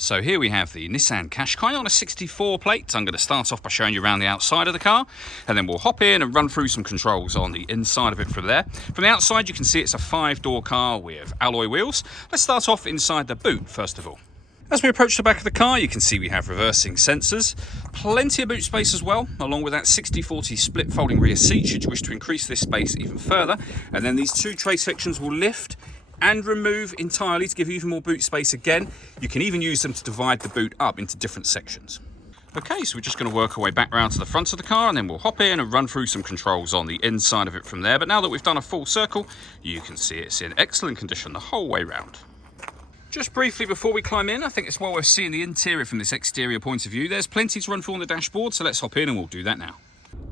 So here we have the Nissan Qashqai on a 64 plate. I'm going to start off by showing you around the outside of the car, and then we'll hop in and run through some controls on the inside of it from there. From the outside you can see it's a 5-door car with alloy wheels. Let's start off inside the boot first of all. As we approach the back of the car, you can see we have reversing sensors, plenty of boot space as well, along with that 60/40 split folding rear seat should you wish to increase this space even further. And then these two tray sections will lift and remove entirely to give you even more boot space again. You can even use them to divide the boot up into different sections. Okay, so we're just going to work our way back around to the front of the car, and then we'll hop in and run through some controls on the inside of it from there. But now that we've done a full circle, you can see it's in excellent condition the whole way round. Just briefly before we climb in, I think it's well worth seeing the interior from this exterior point of view. There's plenty to run through on the dashboard, so let's hop in and we'll do that now.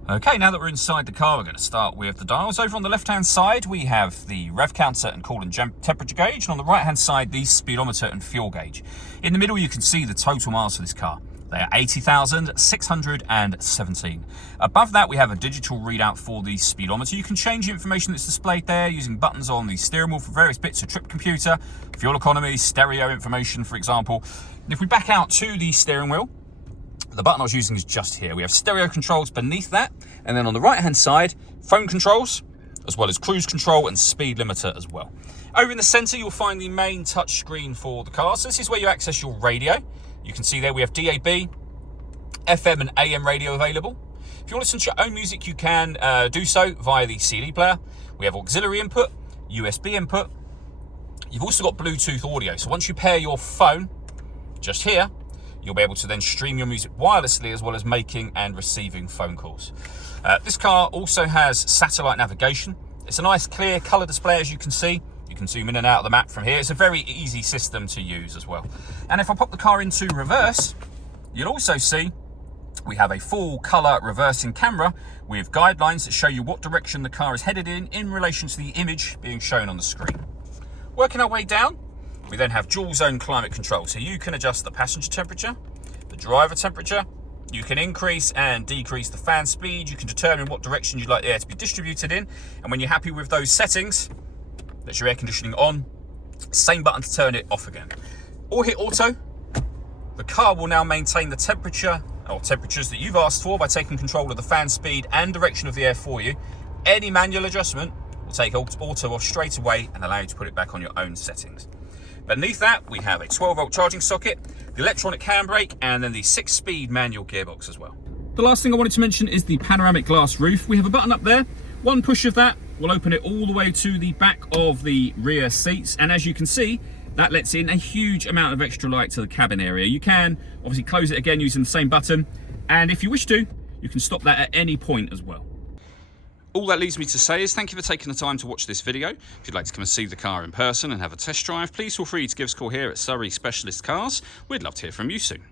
Okay, now that we're inside the car, we're going to start with the dials. Over on the left-hand side, we have the rev counter and coolant temperature gauge, and on the right-hand side, the speedometer and fuel gauge. In the middle, you can see the total miles for this car. They are 80,617. Above that, we have a digital readout for the speedometer. You can change the information that's displayed there using buttons on the steering wheel for various bits of trip computer, fuel economy, stereo information, for example. And if we back out to the steering wheel, the button I was using is just here. We have stereo controls beneath that, and then on the right-hand side, phone controls, as well as cruise control and speed limiter as well. Over in the center, you'll find the main touch screen for the car. So this is where you access your radio. You can see there we have DAB, FM and AM radio available. If you want to listen to your own music, you can do so via the CD player. We have auxiliary input, USB input. You've also got Bluetooth audio. So once you pair your phone just here, you'll be able to then stream your music wirelessly as well as making and receiving phone calls. This car also has satellite navigation. It's a nice clear color display, as you can see. You can zoom in and out of the map from here. It's a very easy system to use as well. And if I pop the car into reverse, you'll also see we have a full color reversing camera with guidelines that show you what direction the car is headed in relation to the image being shown on the screen. Working our way down, we then have dual zone climate control. So you can adjust the passenger temperature, the driver temperature. You can increase and decrease the fan speed. You can determine what direction you'd like the air to be distributed in. And when you're happy with those settings, that's your air conditioning on, same button to turn it off again. Or hit auto. The car will now maintain the temperature or temperatures that you've asked for by taking control of the fan speed and direction of the air for you. Any manual adjustment will take auto off straight away and allow you to put it back on your own settings. Beneath that, we have a 12-volt charging socket, the electronic handbrake, and then the 6-speed manual gearbox as well. The last thing I wanted to mention is the panoramic glass roof. We have a button up there. One push of that will open it all the way to the back of the rear seats. And as you can see, that lets in a huge amount of extra light to the cabin area. You can obviously close it again using the same button. And if you wish to, you can stop that at any point as well. All that leaves me to say is thank you for taking the time to watch this video. If you'd like to come and see the car in person and have a test drive, please feel free to give us a call here at Surrey Specialist Cars. We'd love to hear from you soon.